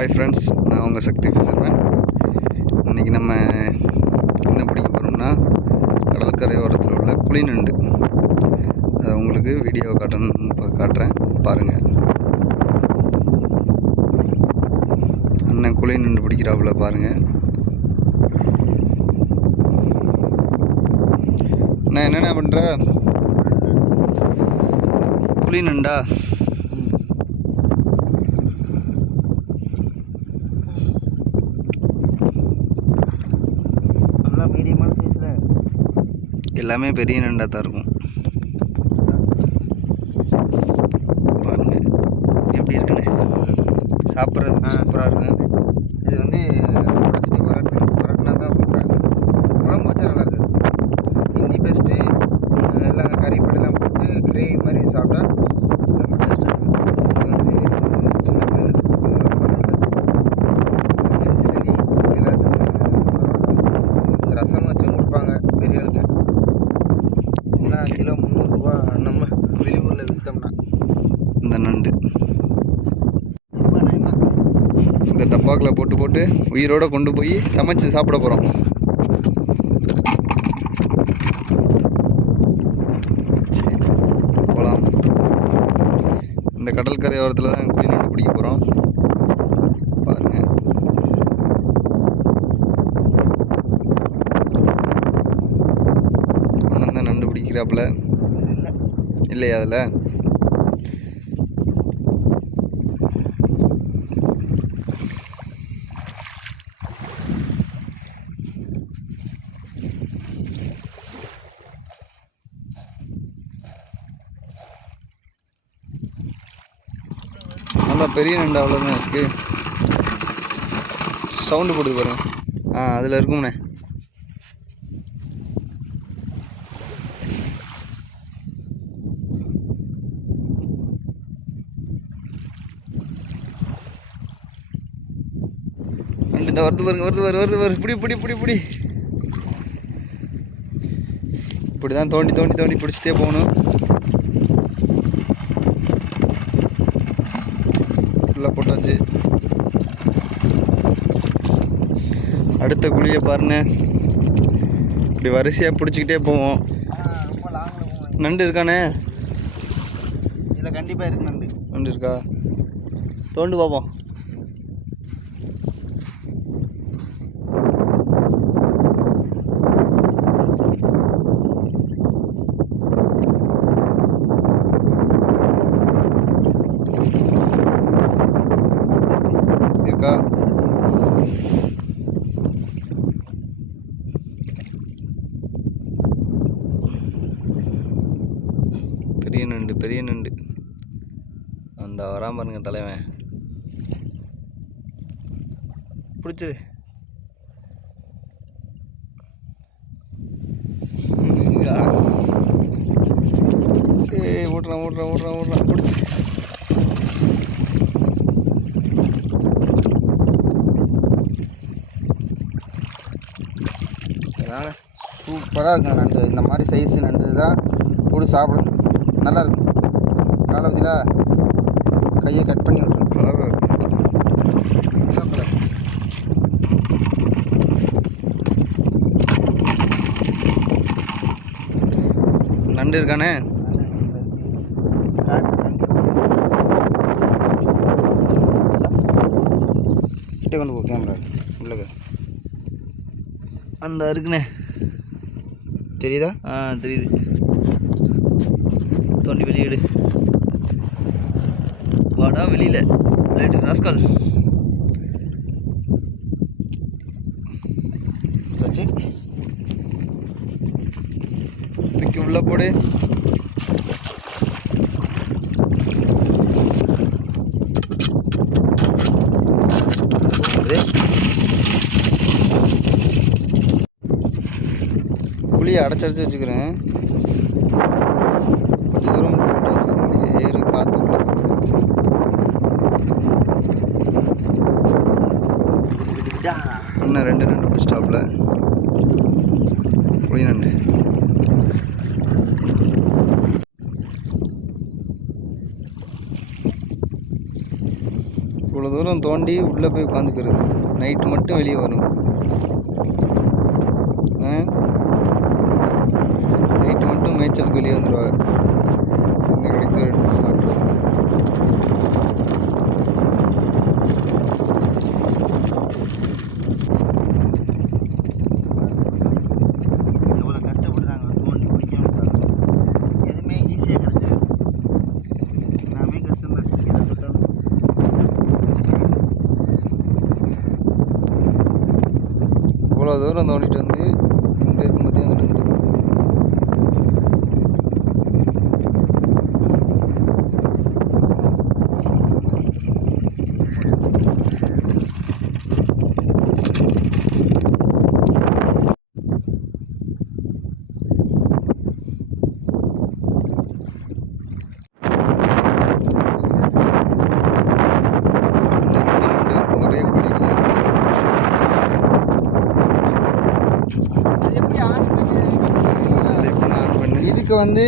Hi friends, நான் உங்கள் சக்தி fisherman. இன்றைக்கி நம்ம என்ன பிடிக்க போகிறோம்னா கடற்கரை ஓரத்தில் உள்ள குழி நண்டு. அதை உங்களுக்கு வீடியோ காட்டுறேன் பாருங்கள். அண்ணன் குழி நண்டு பிடிக்கிறாப்புல பாருங்கள். நான் என்னென்ன பண்ணுற குழி நண்டா? மீடியமான சைஸ் தான், எல்லாமே பெரிய நண்டாக தான் இருக்கும். பாருங்க எப்படி இருக்குன்னு. சாப்பிட்றது சூப்பராக இருக்கும். இது வந்து உடச்சிட்டு வரட்டினா தான் சூப்பராக இருக்கும். குழம்பு வச்சா நல்லா இருக்குது. இஞ்சி பேஸ்ட்டு எல்லாம் கறிப்படெல்லாம் போட்டு கிரேவி மாதிரி சாப்பிட்டா ரொம்ப டேஸ்ட்டாக இருக்கும். இது வந்து சின்ன பிள்ளைங்களுக்கு கொடுக்குறது ரொம்ப நல்லது. நெஞ்சு சளி எல்லாத்துக்கும் பரவாயில்ல. ரசம் வச்சும் கொடுப்பாங்க பெரியவளுக்கு. ஏன்னா கிலோ 300 ரூபா நம்ம வெளியூரில் விற்றோம்னா. இந்த நண்டு இந்த டப்பாக்கில் போட்டு உயிரோடு கொண்டு போய் சமைச்சு சாப்பிட போகிறோம். போகலாம். இந்த கடற்கரை ஓரத்தில் தான் குழி நண்டு பிடிக்க போகிறோம். பாருங்கள். அண்ணன் தான் நண்டு பிடிக்கிறாப்புல. இல்லையா அதில்? நல்லா பெரிய நண்டு அவ்வளோதான் இருக்குது. சவுண்டு போடுது பாருங்க. அதில் இருக்கும்ண்ணே. நண்டு இந்த வருது பாருங்க, வருது. பிடி இப்படி தான் தோண்டி பிடிச்சிட்டே போகணும். ஃபுல்லாக போட்டாச்சு. அடுத்த குழியை பாருங்க. இப்படி வரிசையாக பிடிச்சிக்கிட்டே போவோம். ரொம்ப லாங்கில் போவோம். நண்டு இருக்கானே? இதில் கண்டிப்பாக இருக்கு. நண்டு இருக்கா? தோண்டு பார்ப்போம். இருக்கா? பெரிய நண்டு அந்த வராம பாருங்க தலைவன். பிடிச்சது. ஓட்டுறான் பிடிச்சி. சூப்பராக இருக்கும் நண்டு. இந்த மாதிரி சைஸ் நண்டு தான் கூட சாப்பிடணும். நல்லா இருக்கும். காலவதியில் கையை கட் பண்ணி விட்டுரும். Colour yellow colour. நண்டு இருக்கானே? கிட்டே கொண்டு போ கேமரா உள்ளக. அந்த இருக்குண்ணே, தெரியுதா? தெரியுது. தோண்டி வெளியிடு. வாடா வெளியில். Right rascal. வச்சு தூக்கி உள்ள போடு. குழியை அடைச்சி வச்சுக்கிறேன். கொஞ்சம் தூரம் ஏறு காற்றுக்குள்ள. இன்னும் 2 நண்டு பிடிச்சிட்டாப்புல. குழி நண்டு. இவ்வளோ தூரம் தூரம் தோண்டி உள்ளே போய் உட்காந்துக்கிறது. நைட்டு மட்டும் வெளியே வரும். நைட்டு மட்டும் மேய்ச்சலுக்கு வெளியே வந்துடுவாங்க. என்ன கிடைக்குதோ எடுத்து சாப்பிட்றது. எவ்வளோ கஷ்டப்படுறாங்க தோண்டி பிடிக்காம. எதுவுமே ஈஸியாக கிடைச்சது. எல்லாமே கஷ்டம்தான். எதை தொட்டாலும் இவ்வளோ தூரம் தோண்டிட்டு வந்து எங்கே இருக்கும் பற்றி அந்த நண்டு. ஒரே குழியில் அது எப்படி ஆன் பண்ணி இதுக்கு வந்து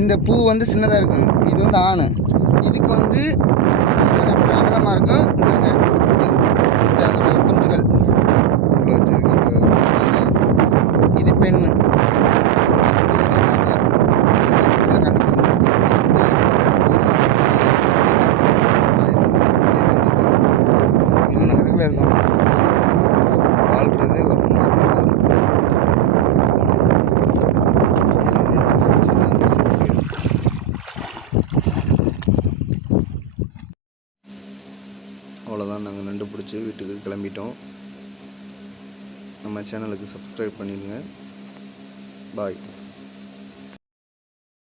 இந்த பூ வந்து சின்னதாக இருக்கும். இது வந்து ஆண். இதுக்கு வந்து அகலமாக இருக்கும். இந்த அதோட குஞ்சுகள் உள்ள வச்சிருக்கு. இது பெண்ணு. மாநகரத்தில் இருக்கும். வாழ்றது ஒரு அவ்வளோதான். நாங்கள் நண்டு பிடிச்சி வீட்டுக்கு கிளம்பிட்டோம். நம்ம சேனலுக்கு சப்ஸ்கிரைப் பண்ணிடுங்க. பாய்.